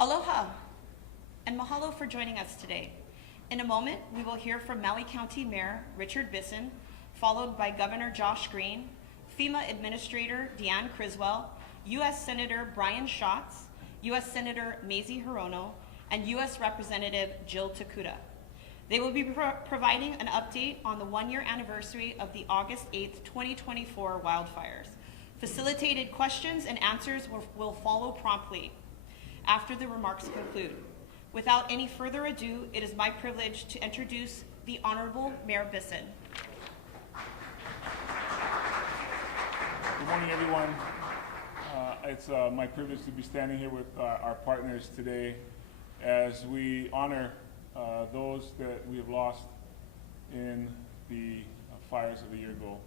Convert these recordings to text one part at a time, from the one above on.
Aloha, and mahalo for joining us today. In a moment, we will hear from Maui County Mayor Richard Bisson, followed by Governor Josh Green, FEMA Administrator Deanne Criswell, U.S. Senator Brian Shotz, U.S. Senator Mazie Hirono, and U.S. Representative Jill Tokuda. They will be providing an update on the one-year anniversary of the August 8th, 2024 wildfires. Facilitated questions and answers will follow promptly after the remarks conclude. Without any further ado, it is my privilege to introduce the Honorable Mayor Bisson. Good morning, everyone. It's my privilege to be standing here with our partners today as we honor those that we have lost in the fires of a year ago.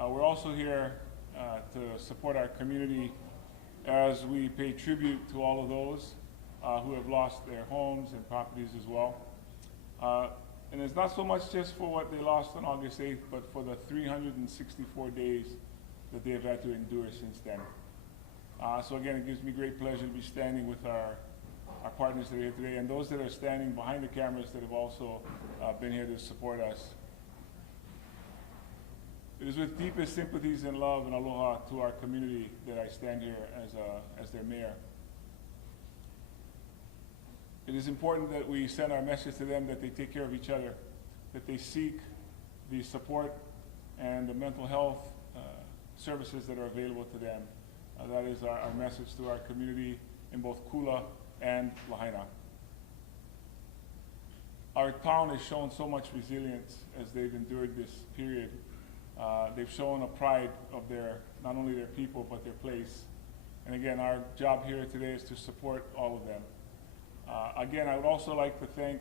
We're also here to support our community as we pay tribute to all of those who have lost their homes and properties as well. And it's not so much just for what they lost on August 8th, but for the 364 days that they have had to endure since then. So again, it gives me great pleasure to be standing with our partners that are here today and those that are standing behind the cameras that have also been here to support us. It is with deepest sympathies and love and aloha to our community that I stand here as their mayor. It is important that we send our message to them that they take care of each other, that they seek the support and the mental health services that are available to them. That is our message to our community in both Kula and Lahaina. Our town has shown so much resilience as they've endured this period. They've shown a pride of not only their people, but their place. And again, our job here today is to support all of them. Again, I would also like to thank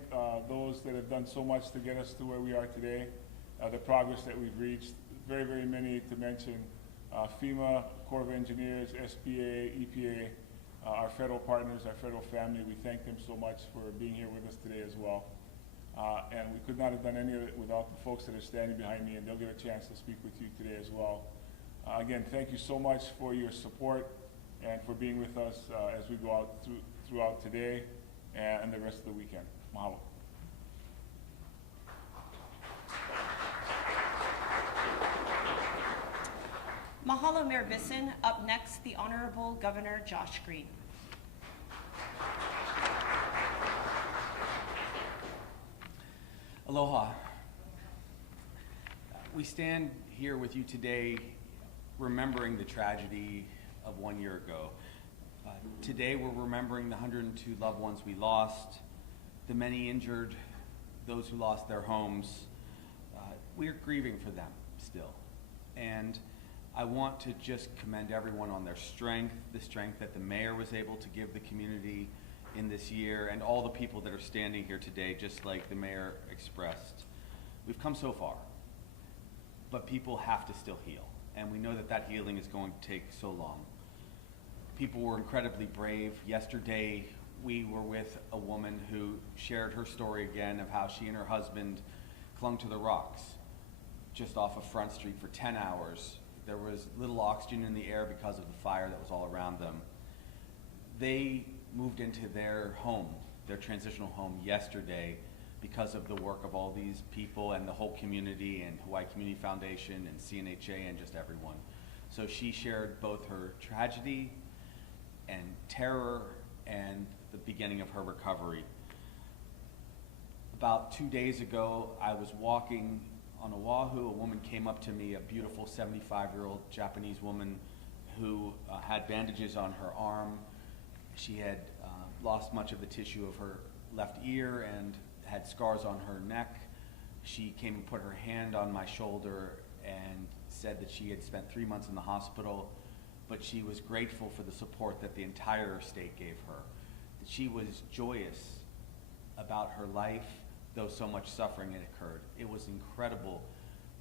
those that have done so much to get us to where we are today, the progress that we've reached. Very, very many to mention. FEMA, Corps of Engineers, SBA, EPA, our federal partners, our federal family, we thank them so much for being here with us today as well. And we could not have done any of it without the folks that are standing behind me, and they'll get a chance to speak with you today as well. Again, thank you so much for your support and for being with us as we go out throughout today and the rest of the weekend. Mahalo. Mahalo, Mayor Bisson. Up next, the Honorable Governor Josh Green. Aloha. We stand here with you today remembering the tragedy of 1 year ago. Today we're remembering the 102 loved ones we lost, the many injured, those who lost their homes. We are grieving for them still. And I want to just commend everyone on their strength, the strength that the mayor was able to give the community in this year, and all the people that are standing here today, just like the mayor expressed. We've come so far, but people have to still heal, and we know that that healing is going to take so long. People were incredibly brave. Yesterday, we were with a woman who shared her story again of how she and her husband clung to the rocks just off of Front Street for 10 hours. There was little oxygen in the air because of the fire that was all around them. They moved into their home, their transitional home yesterday because of the work of all these people and the whole community and Hawaii Community Foundation and CNHA and just everyone. So she shared both her tragedy and terror and the beginning of her recovery. About 2 days ago, I was walking on Oahu. A woman came up to me, a beautiful 75-year-old Japanese woman who had bandages on her arm. She had lost much of the tissue of her left ear and had scars on her neck. She came and put her hand on my shoulder and said that she had spent 3 months in the hospital, but she was grateful for the support that the entire state gave her. That she was joyous about her life, though so much suffering had occurred. It was incredible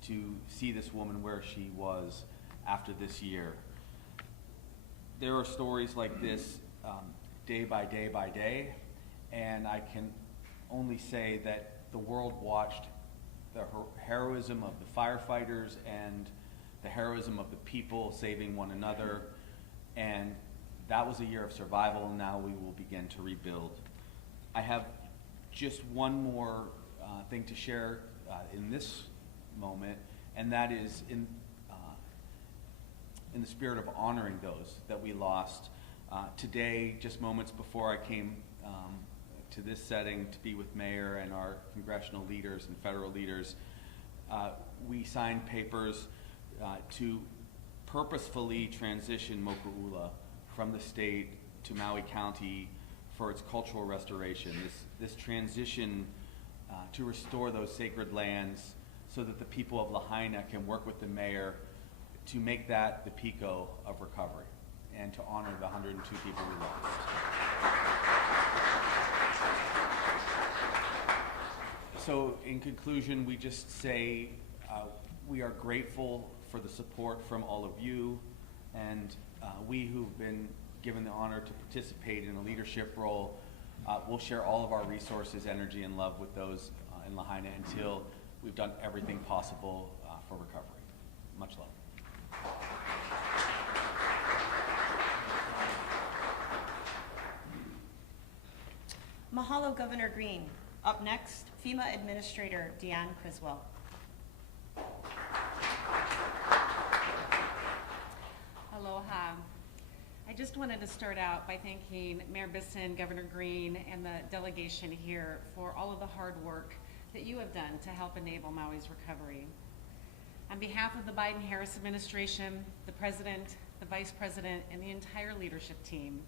to see this woman where she was after this year. There are stories like this day by day by day, and I can only say that the world watched the heroism of the firefighters and the heroism of the people saving one another, and That was a year of survival, and now we will begin to rebuild. I have just one more thing to share in this moment, and that is in the spirit of honoring those that we lost. Today, just moments before I came to this setting to be with Mayor and our congressional leaders and federal leaders, we signed papers to purposefully transition Moku'ula from the state to Maui County for its cultural restoration. This transition to restore those sacred lands so that the people of Lahaina can work with the mayor to make that the Pico of recovery and to honor the 102 people we lost. So in conclusion, we just say we are grateful for the support from all of you, and we who've been given the honor to participate in a leadership role will share all of our resources, energy, and love with those in Lahaina until we've done everything possible for recovery. Much love. Mahalo, Governor Green. Up next, FEMA Administrator Chiswell. Aloha. I just wanted to start out by thanking Mayor Bisson, Governor Green, and the delegation here for all of the hard work that you have done to help enable Maui's recovery. On behalf of the Biden-Harris administration, the President, the Vice President, and the entire leadership team,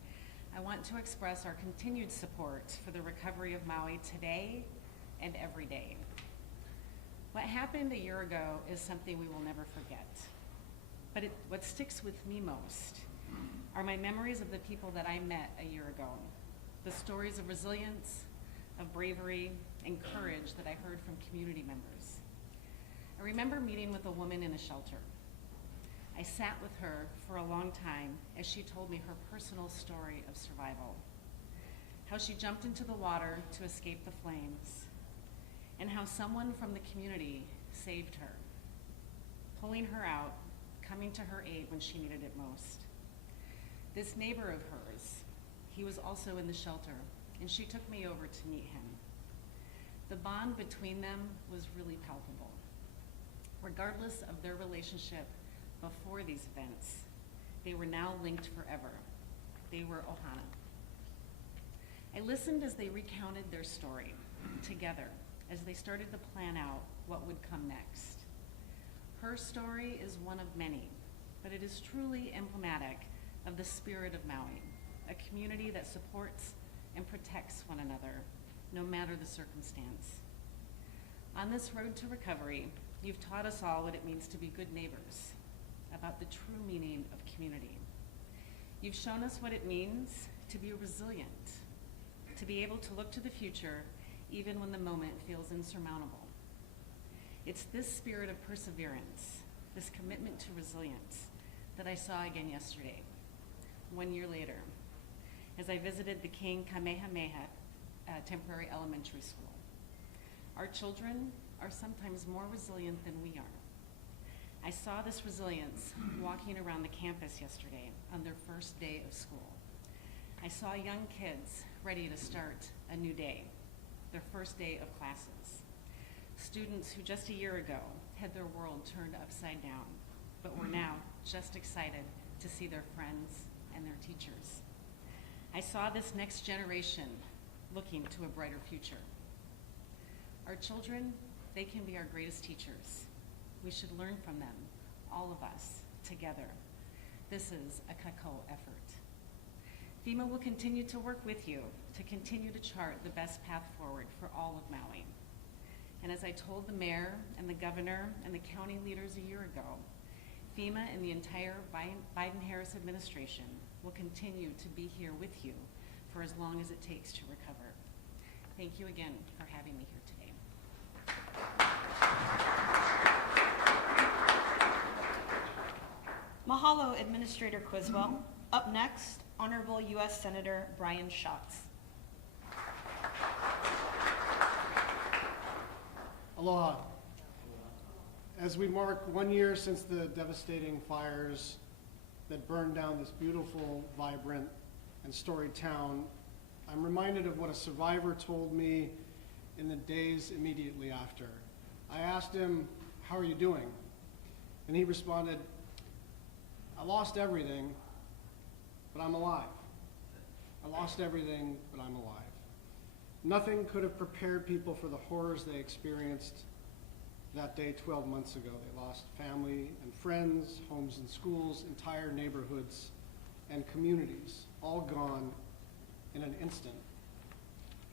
I want to express our continued support for the recovery of Maui today and every day. What happened a year ago is something we will never forget. But what sticks with me most are my memories of the people that I met a year ago, the stories of resilience, of bravery, and courage that I heard from community members. I remember meeting with a woman in a shelter. I sat with her for a long time as she told me her personal story of survival, how she jumped into the water to escape the flames, and how someone from the community saved her, pulling her out, coming to her aid when she needed it most. This neighbor of hers, he was also in the shelter, and she took me over to meet him. The bond between them was really palpable. Regardless of their relationship before these events, they were now linked forever. They were Ohana. I listened as they recounted their story together as they started to plan out what would come next. Her story is one of many, but it is truly emblematic of the spirit of Maui, a community that supports and protects one another, no matter the circumstance. On this road to recovery, you've taught us all what it means to be good neighbors, about the true meaning of community. You've shown us what it means to be resilient, to be able to look to the future even when the moment feels insurmountable. It's this spirit of perseverance, this commitment to resilience, that I saw again yesterday, 1 year later, as I visited the King Kamehameha Temporary Elementary School. Our children are sometimes more resilient than we are. I saw this resilience walking around the campus yesterday on their first day of school. I saw young kids ready to start a new day, their first day of classes. Students who just a year ago had their world turned upside down, but were now just excited to see their friends and their teachers. I saw this next generation looking to a brighter future. Our children, they can be our greatest teachers. We should learn from them, all of us, together. This is a kakau effort. FEMA will continue to work with you to continue to chart the best path forward for all of Maui. And as I told the mayor and the governor and the county leaders a year ago, FEMA and the entire Biden-Harris administration will continue to be here with you for as long as it takes to recover. Thank you again for having me here today. Mahalo, Administrator Chiswell. Up next, Honorable U.S. Senator Brian Shotz. Aloha. As we mark 1 year since the devastating fires that burned down this beautiful, vibrant, and storied town, I'm reminded of what a survivor told me in the days immediately after. I asked him, "How are you doing?" And he responded, "I lost everything, but I'm alive. I lost everything, but I'm alive." Nothing could have prepared people for the horrors they experienced that day 12 months ago. They lost family and friends, homes and schools, entire neighborhoods and communities, all gone in an instant.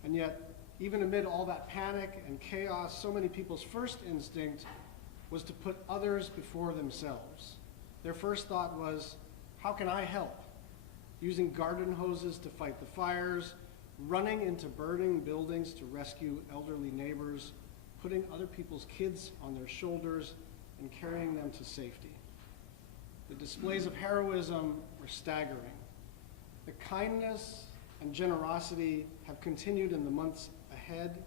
And yet, even amid all that panic and chaos, so many people's first instinct was to put others before themselves. Their first thought was, how can I help? Using garden hoses to fight the fires, running into burning buildings to rescue elderly neighbors, putting other people's kids on their shoulders and carrying them to safety. The displays of heroism were staggering. The kindness and generosity have continued in the months ahead,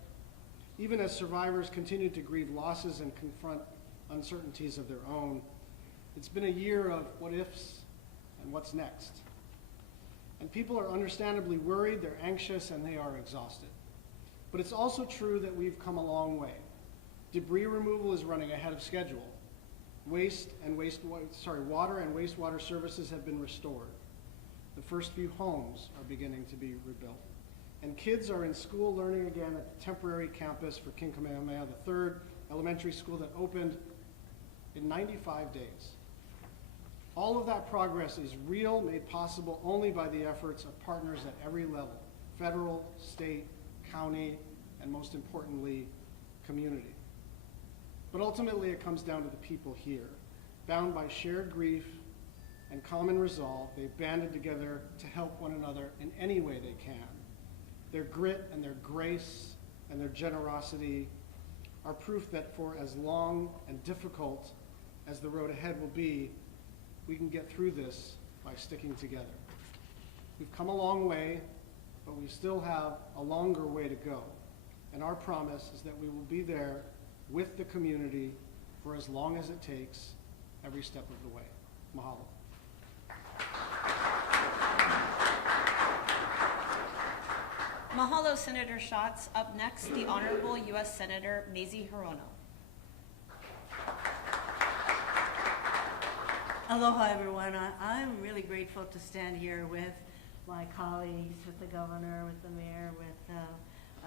even as survivors continue to grieve losses and confront uncertainties of their own. It's been a year of what ifs and what's next. And people are understandably worried, they're anxious, and they are exhausted. But it's also true that we've come a long way. Debris removal is running ahead of schedule. Water and wastewater services have been restored. The first few homes are beginning to be rebuilt. And kids are in school learning again at the temporary campus for King Kamehameha III elementary school that opened in 95 days. All of that progress is real, made possible only by the efforts of partners at every level: federal, state, county, and most importantly, community. But ultimately it comes down to the people here. Bound by shared grief and common resolve, they've banded together to help one another in any way they can. Their grit and their grace and their generosity are proof that for as long and difficult as the road ahead will be, we can get through this by sticking together. We've come a long way, but we still have a longer way to go. And our promise is that we will be there with the community for as long as it takes, every step of the way. Mahalo. Mahalo, Senator Shotz. Up next, the Honorable U.S. Senator Mazie Hirono. Aloha, everyone. I'm really grateful to stand here with my colleagues, with the governor, with the mayor, with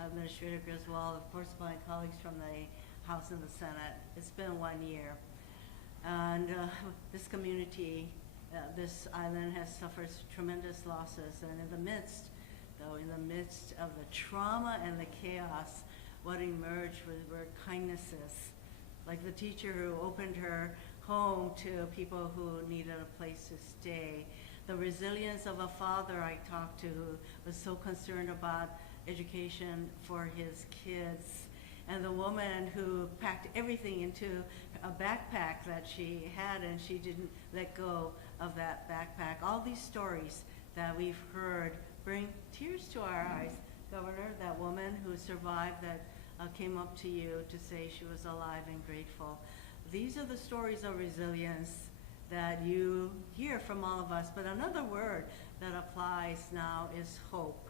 Administrator Griswold, of course my colleagues from the House and the Senate. It's been 1 year. And this community, this island has suffered tremendous losses. And in the midst of the trauma and the chaos, what emerged were kindnesses. Like the teacher who opened her home to people who needed a place to stay. The resilience of a father I talked to who was so concerned about education for his kids. And the woman who packed everything into a backpack that she had, and she didn't let go of that backpack. All these stories that we've heard bring tears to our eyes. Governor, that woman who survived that came up to you to say she was alive and grateful. These are the stories of resilience that you hear from all of us. But another word that applies now is hope.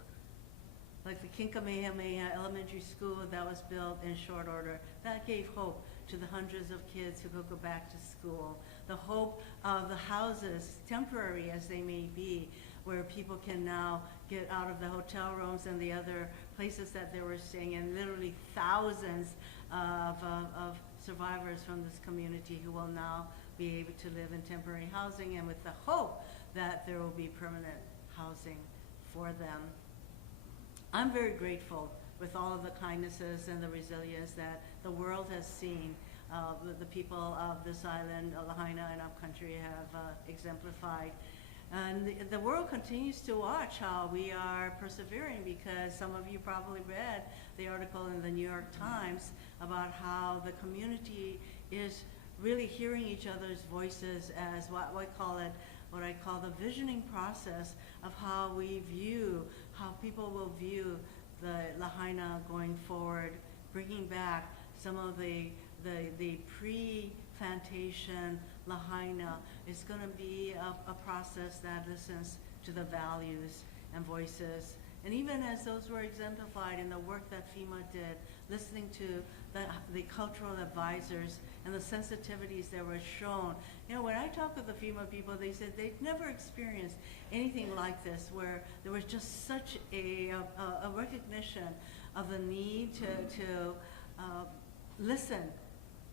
Like the King Kamehameha Elementary School that was built in short order, that gave hope to the hundreds of kids who could go back to school. The hope of the houses, temporary as they may be, where people can now get out of the hotel rooms and the other places that they were staying in. Literally thousands of survivors from this community who will now be able to live in temporary housing, and with the hope that there will be permanent housing for them. I'm very grateful with all of the kindnesses and the resilience that the world has seen. The people of this island, Lahaina and upcountry, have exemplified. And the world continues to watch how we are persevering, because some of you probably read the article in the New York Times about how the community is really hearing each other's voices as what I call the visioning process of how people will view the Lahaina going forward, bringing back some of the pre-plantation Lahaina is going to be a process that listens to the values and voices. And even as those were exemplified in the work that FEMA did, listening to the cultural advisors and the sensitivities that were shown. You know, when I talk with the FEMA people, they said they'd never experienced anything like this, where there was just such a recognition of the need to listen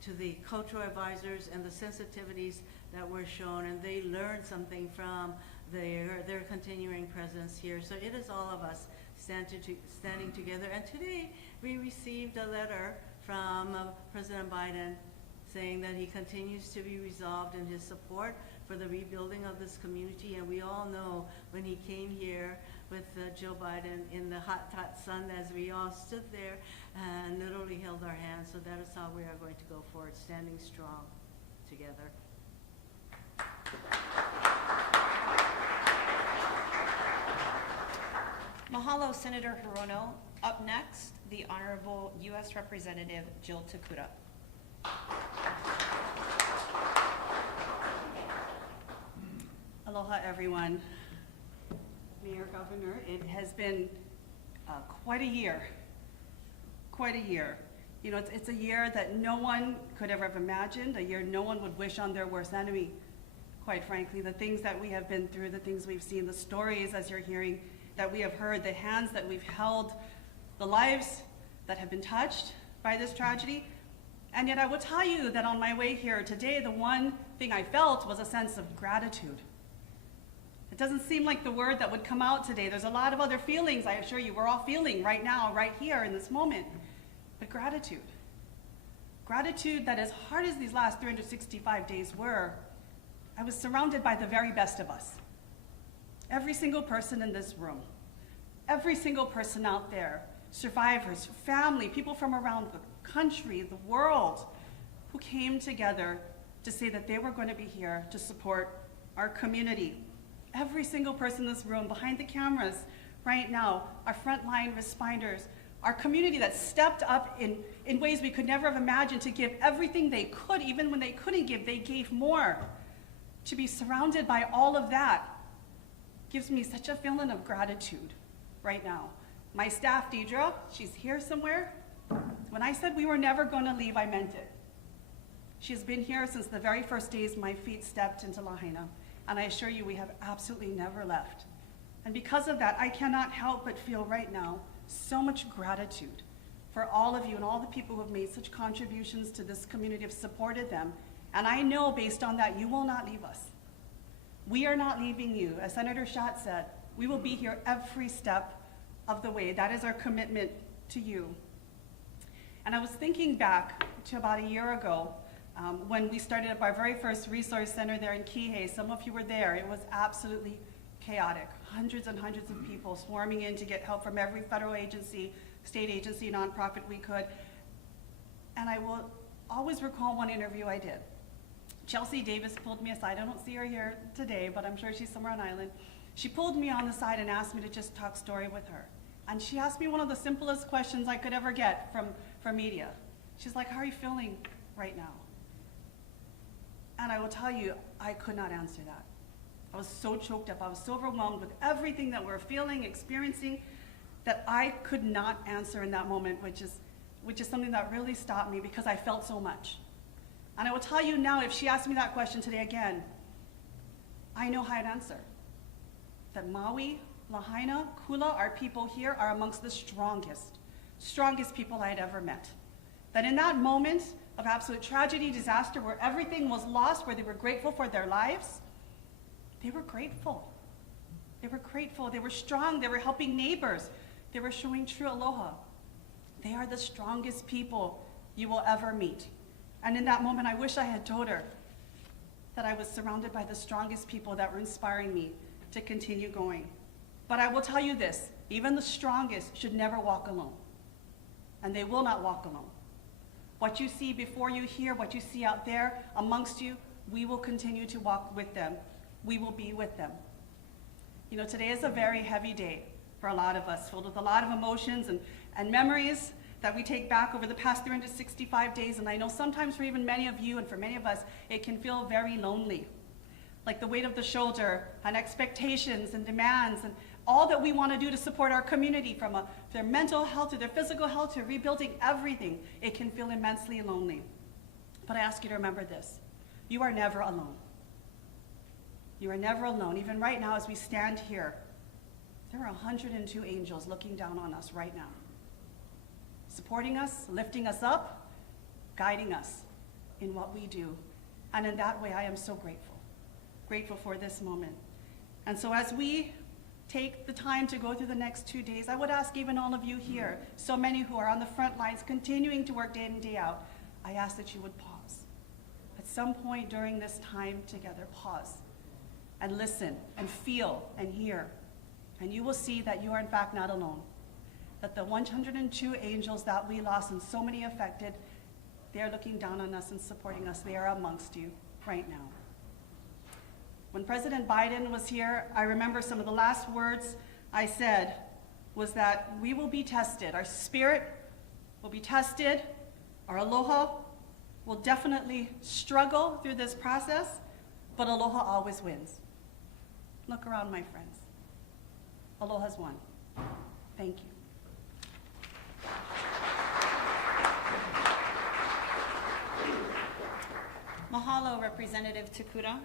to the cultural advisors and the sensitivities that were shown, and they learned something from their continuing presence here. So it is all of us standing together. And today we received a letter from President Biden saying that he continues to be resolved in his support for the rebuilding of this community. And we all know when he came here with Joe Biden in the hot sun, as we all stood there and literally held our hands. So that is how we are going to go forward, standing strong together. Mahalo, Senator Hirono. Up next, the Honorable U.S. Representative Jill Tokuda. Aloha, everyone. Mayor, Governor, it has been quite a year. Quite a year. You know, it's a year that no one could ever have imagined, a year no one would wish on their worst enemy. Quite frankly, the things that we have been through, the things we've seen, the stories, as you're hearing, that we have heard, the hands that we've held, the lives that have been touched by this tragedy. And yet I will tell you that on my way here today, the one thing I felt was a sense of gratitude. It doesn't seem like the word that would come out today. There's a lot of other feelings, I assure you, we're all feeling right now, right here in this moment. But gratitude. Gratitude that, as hard as these last 365 days were, I was surrounded by the very best of us. Every single person in this room, every single person out there, survivors, family, people from around the country, the world, who came together to say that they were going to be here to support our community. Every single person in this room, behind the cameras right now, our frontline responders, our community that stepped up in ways we could never have imagined to give everything they could. Even when they couldn't give, they gave more. To be surrounded by all of that gives me such a feeling of gratitude right now. My staff, Deidre, she's here somewhere. When I said we were never going to leave, I meant it. She's been here since the very first days my feet stepped into Lahaina, and I assure you we have absolutely never left. And because of that, I cannot help but feel right now so much gratitude for all of you and all the people who have made such contributions to this community, have supported them. And I know based on that, you will not leave us. We are not leaving you. As Senator Shotz said, we will be here every step of the way. That is our commitment to you. And I was thinking back to about a year ago when we started up our very first resource center there in Kihei. Some of you were there. It was absolutely chaotic. Hundreds and hundreds of people swarming in to get help from every federal agency, state agency, nonprofit we could. And I will always recall one interview I did. Chelsea Davis pulled me aside. I don't see her here today, but I'm sure she's somewhere on island. She pulled me on the side and asked me to just talk story with her. And she asked me one of the simplest questions I could ever get from media. She's like, how are you feeling right now? And I will tell you, I could not answer that. I was so choked up. I was so overwhelmed with everything that we're feeling, experiencing, that I could not answer in that moment, which is something that really stopped me because I felt so much. And I will tell you now, if she asked me that question today again, I know how I'd answer. That Maui, Lahaina, Kula, our people here are amongst the strongest people I had ever met. That in that moment of absolute tragedy, disaster, where everything was lost, where they were grateful for their lives, they were grateful. They were grateful, they were strong, they were helping neighbors, they were showing true aloha. They are the strongest people you will ever meet. And in that moment, I wish I had told her that I was surrounded by the strongest people that were inspiring me to continue going. But I will tell you this, even the strongest should never walk alone. And they will not walk alone. What you see before you here, what you see out there amongst you, we will continue to walk with them. We will be with them. You know, today is a very heavy day for a lot of us, filled with a lot of emotions and memories that we take back over the past 365 days. And I know sometimes for even many of you and for many of us, it can feel very lonely. Like the weight of the shoulder and expectations and demands and all that we want to do to support our community, from their mental health to their physical health to rebuilding everything, it can feel immensely lonely. But I ask you to remember this: you are never alone. You are never alone. Even right now as we stand here, there are 102 angels looking down on us right now, supporting us, lifting us up, guiding us in what we do. And in that way, I am so grateful for this moment. And so as we take the time to go through the next 2 days, I would ask even all of you here, so many who are on the front lines continuing to work day in and day out, I ask that you would pause. At some point during this time together, pause and listen and feel and hear. And you will see that you are in fact not alone. That the 102 angels that we lost and so many affected, they are looking down on us and supporting us. They are amongst you right now. When President Biden was here, I remember some of the last words I said was that we will be tested. Our spirit will be tested. Our aloha will definitely struggle through this process, but aloha always wins. Look around, my friends. Aloha's won. Thank you. Mahalo, Representative Tokuda.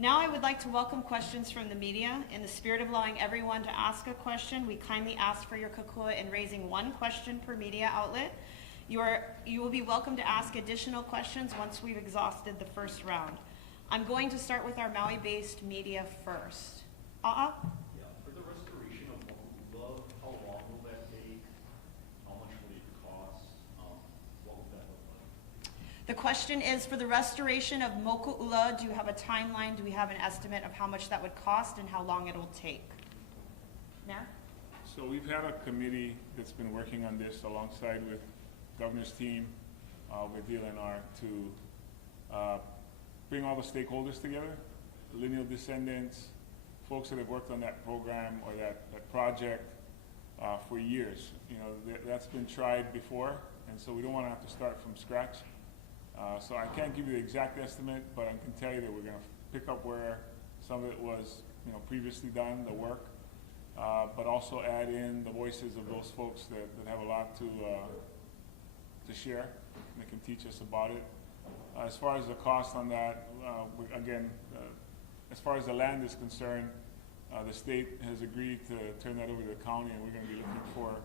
Now I would like to welcome questions from the media. In the spirit of allowing everyone to ask a question, we kindly ask for your kokua in raising one question per media outlet. You will be welcome to ask additional questions once we've exhausted the first round. I'm going to start with our Maui-based media first. Yeah, for the restoration of Mula, how long will that take? How much will it cost? What will that look like? The question is, for the restoration of Moku'ula, do you have a timeline? Do we have an estimate of how much that would cost and how long it will take? Mayor? So we've had a committee that's been working on this alongside with Governor's team, with DLNR, to bring all the stakeholders together, lineal descendants, folks that have worked on that program or that project for years. You know, that's been tried before, and so we don't want to have to start from scratch. So I can't give you the exact estimate, but I can tell you that we're going to pick up where some of it was, you know, previously done, the work, but also add in the voices of those folks that have a lot to share and that can teach us about it. As far as the cost on that, as far as the land is concerned, the state has agreed to turn that over to the county, and we're going to be looking for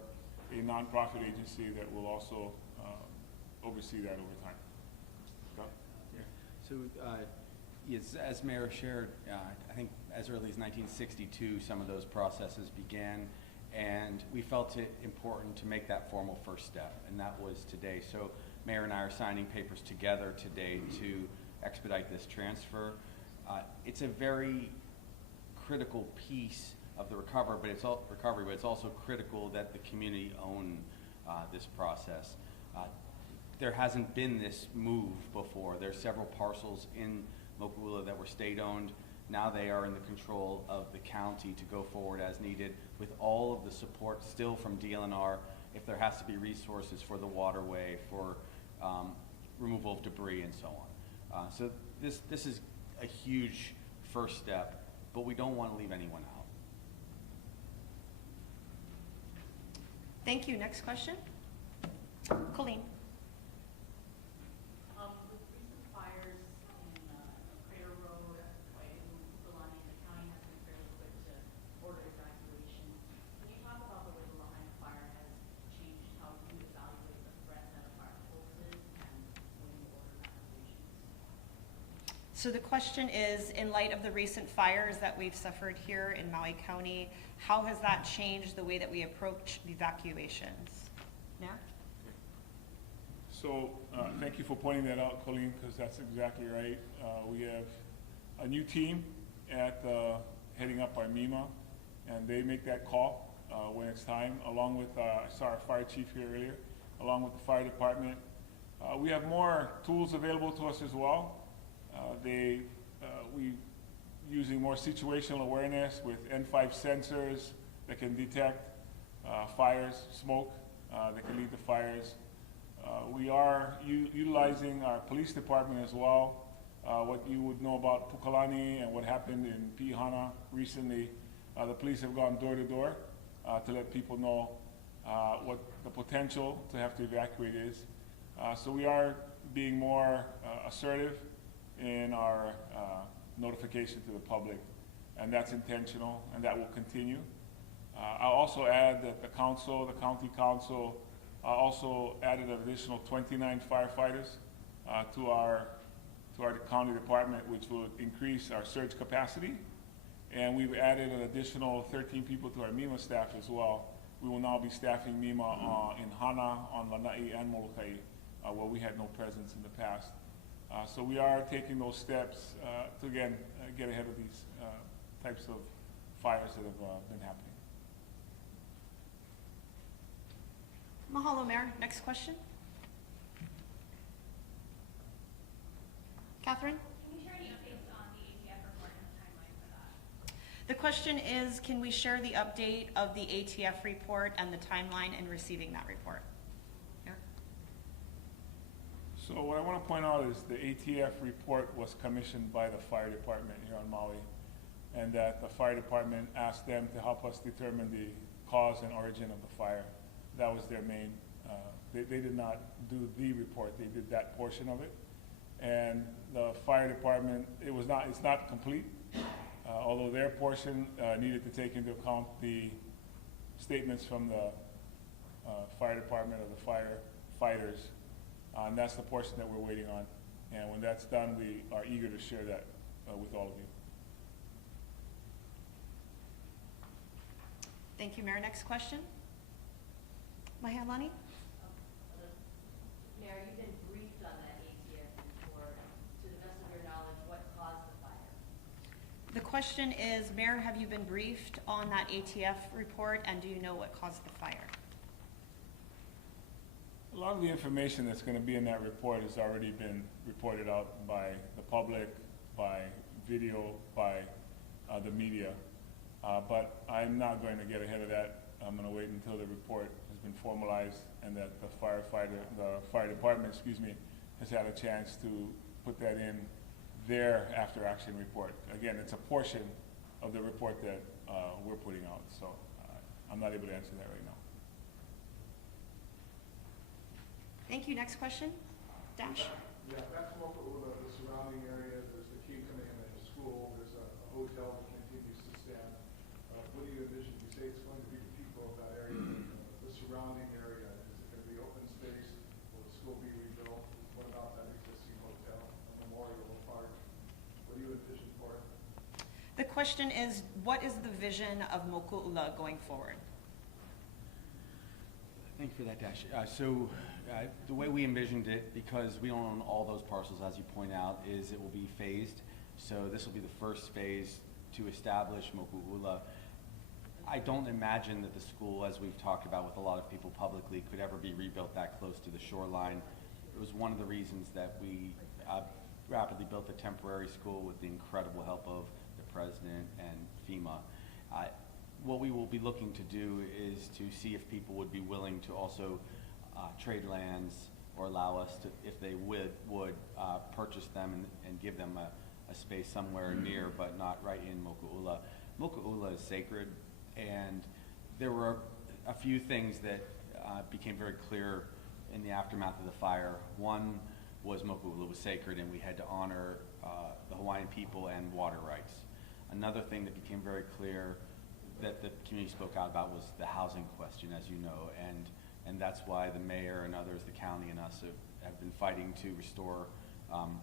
a nonprofit agency that will also oversee that over time. Scott? Yeah. So, yes, as Mayor shared, I think as early as 1962, some of those processes began, and we felt it important to make that formal first step, and that was today. So Mayor and I are signing papers together today to expedite this transfer. It's a very critical piece of the recovery, but it's also critical that the community own this process. There hasn't been this move before. There's several parcels in Moku'ula that were state-owned. Now they are in the control of the county to go forward as needed, with all of the support still from DLNR if there has to be resources for the waterway, for removal of debris and so on. So this is a huge first step, but we don't want to leave anyone out. Thank you. Next question. Colleen. With recent fires in Crater Road, in Fulani, the county has been fairly quick to order evacuations. Can you talk about the way the line of fire has changed how you evaluate the threat that a fire poses and when you order evacuations? So the question is, in light of the recent fires that we've suffered here in Maui County, how has that changed the way that we approach evacuations? Mayor? So thank you for pointing that out, Colleen, because that's exactly right. We have a new team at heading up our MEMA, and they make that call when it's time, along with, I saw our fire chief here earlier, along with the fire department. We have more tools available to us as well. We using more situational awareness with N5 sensors that can detect fires, smoke that can lead to fires. We are utilizing our police department as well. What you would know about Pukalani and what happened in Pihana recently, the police have gone door to door to let people know what the potential to have to evacuate is. So we are being more assertive in our notification to the public, and that's intentional, and that will continue. I'll also add that the county council, also added an additional 29 firefighters to our county department, which will increase our surge capacity. And we've added an additional 13 people to our MEMA staff as well. We will now be staffing MEMA in Hana, on Lanai, and Molokai, where we had no presence in the past. So we are taking those steps to, again, get ahead of these types of fires that have been happening. Mahalo, Mayor. Next question. Catherine? Can you share any updates on the ATF report and the timeline for that? The question is, can we share the update of the ATF report and the timeline in receiving that report? Mayor? So what I want to point out is the ATF report was commissioned by the fire department here on Maui, and that the fire department asked them to help us determine the cause and origin of the fire. That was their main, they did not do the report, they did that portion of it. And the fire department, it's not complete, although their portion needed to take into account the statements from the fire department or the firefighters. And that's the portion that we're waiting on. And when that's done, we are eager to share that with all of you. Thank you, Mayor. Next question. Mahealani? Mayor, you've been briefed on that ATF report. To the best of your knowledge, what caused the fire? The question is, Mayor, have you been briefed on that ATF report, and do you know what caused the fire? A lot of the information that's going to be in that report has already been reported out by the public, by video, by the media. But I'm not going to get ahead of that. I'm going to wait until the report has been formalized and that the fire department, has had a chance to put that in their after action report. Again, it's a portion of the report that we're putting out, so I'm not able to answer that right now. Thank you. Next question. Dash? Yeah, that's what the surrounding area. There's the key coming in at the school. There's a hotel that continues to stand. What do you envision? You say it's going to be the people of that area, the surrounding area. Is it going to be open space? Will the school be rebuilt? What about that existing hotel, a memorial park? What do you envision for it? The question is, what is the vision of Moku'ula going forward? Thank you for that, Dash. The way we envisioned it, because we don't own all those parcels, as you point out, is it will be phased. So this will be the first phase to establish Moku'ula. I don't imagine that the school, as we've talked about with a lot of people publicly, could ever be rebuilt that close to the shoreline. It was one of the reasons that we rapidly built a temporary school with the incredible help of the president and FEMA. What we will be looking to do is to see if people would be willing to also trade lands or allow us to, if they would purchase them and give them a space somewhere near, but not right in Moku'ula. Moku'ula is sacred, and there were a few things that became very clear in the aftermath of the fire. One was Moku'ula was sacred, and we had to honor the Hawaiian people and water rights. Another thing that became very clear that the community spoke out about was the housing question, as you know, and that's why the mayor and others, the county and us, have been fighting to restore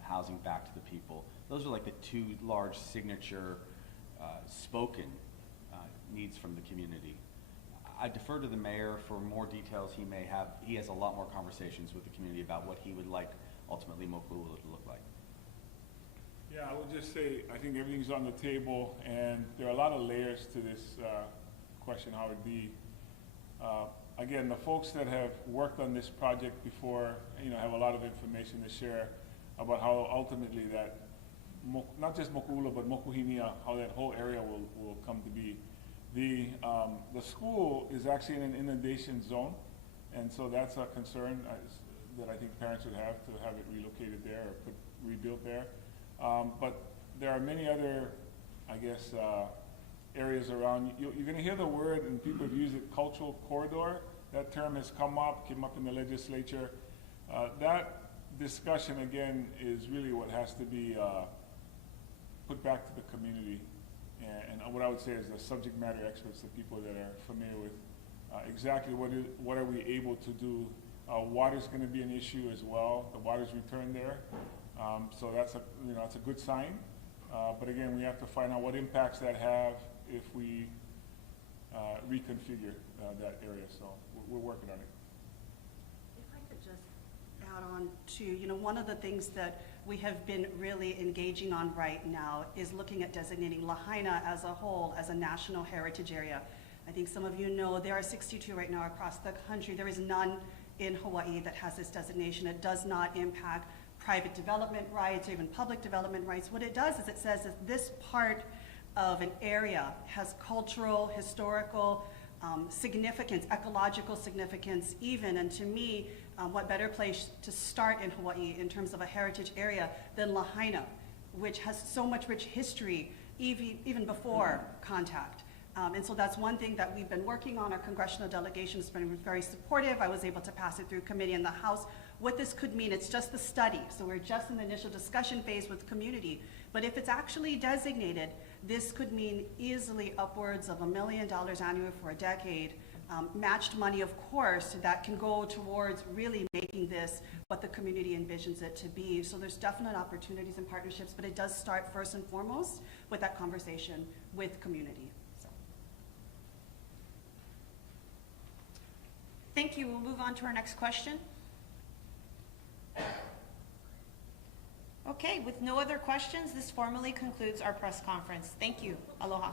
housing back to the people. Those are like the two large signature spoken needs from the community. I defer to the mayor for more details he may have. He has a lot more conversations with the community about what he would like ultimately Moku'ula to look like. Yeah, I would just say, I think everything's on the table, and there are a lot of layers to this question, Howard D. Again, the folks that have worked on this project before, have a lot of information to share about how ultimately that, not just Moku'ula, but Mokuhinia, how that whole area will come to be. The school is actually in an inundation zone, And so that's a concern that I think parents would have to have it relocated there or rebuilt there. But there are many other, I guess, areas around. You're going to hear the word, and people have used it, cultural corridor. That term has came up in the legislature. That discussion, again, is really what has to be put back to the community. And what I would say is the subject matter experts, the people that are familiar with exactly what are we able to do. Water's going to be an issue as well. The water's returned there. So that's a good sign. But again, we have to find out what impacts that have if we reconfigure that area. So we're working on it. If I could just add on to, one of the things that we have been really engaging on right now is looking at designating Lahaina as a whole as a national heritage area. I think some of you know there are 62 right now across the country. There is none in Hawaii that has this designation. It does not impact private development rights or even public development rights. What it does is it says that this part of an area has cultural, historical significance, ecological significance even, and to me, what better place to start in Hawaii in terms of a heritage area than Lahaina, which has so much rich history even before contact. And so that's one thing that we've been working on. Our congressional delegation has been very supportive. I was able to pass it through committee in the House. What this could mean, it's just the study. So we're just in the initial discussion phase with the community. But if it's actually designated, this could mean easily upwards of $1 million annually for a decade. Matched money, of course, that can go towards really making this what the community envisions it to be. So there's definite opportunities and partnerships, but it does start first and foremost with that conversation with community. Thank you. We'll move on to our next question. Okay, with no other questions, this formally concludes our press conference. Thank you. Aloha.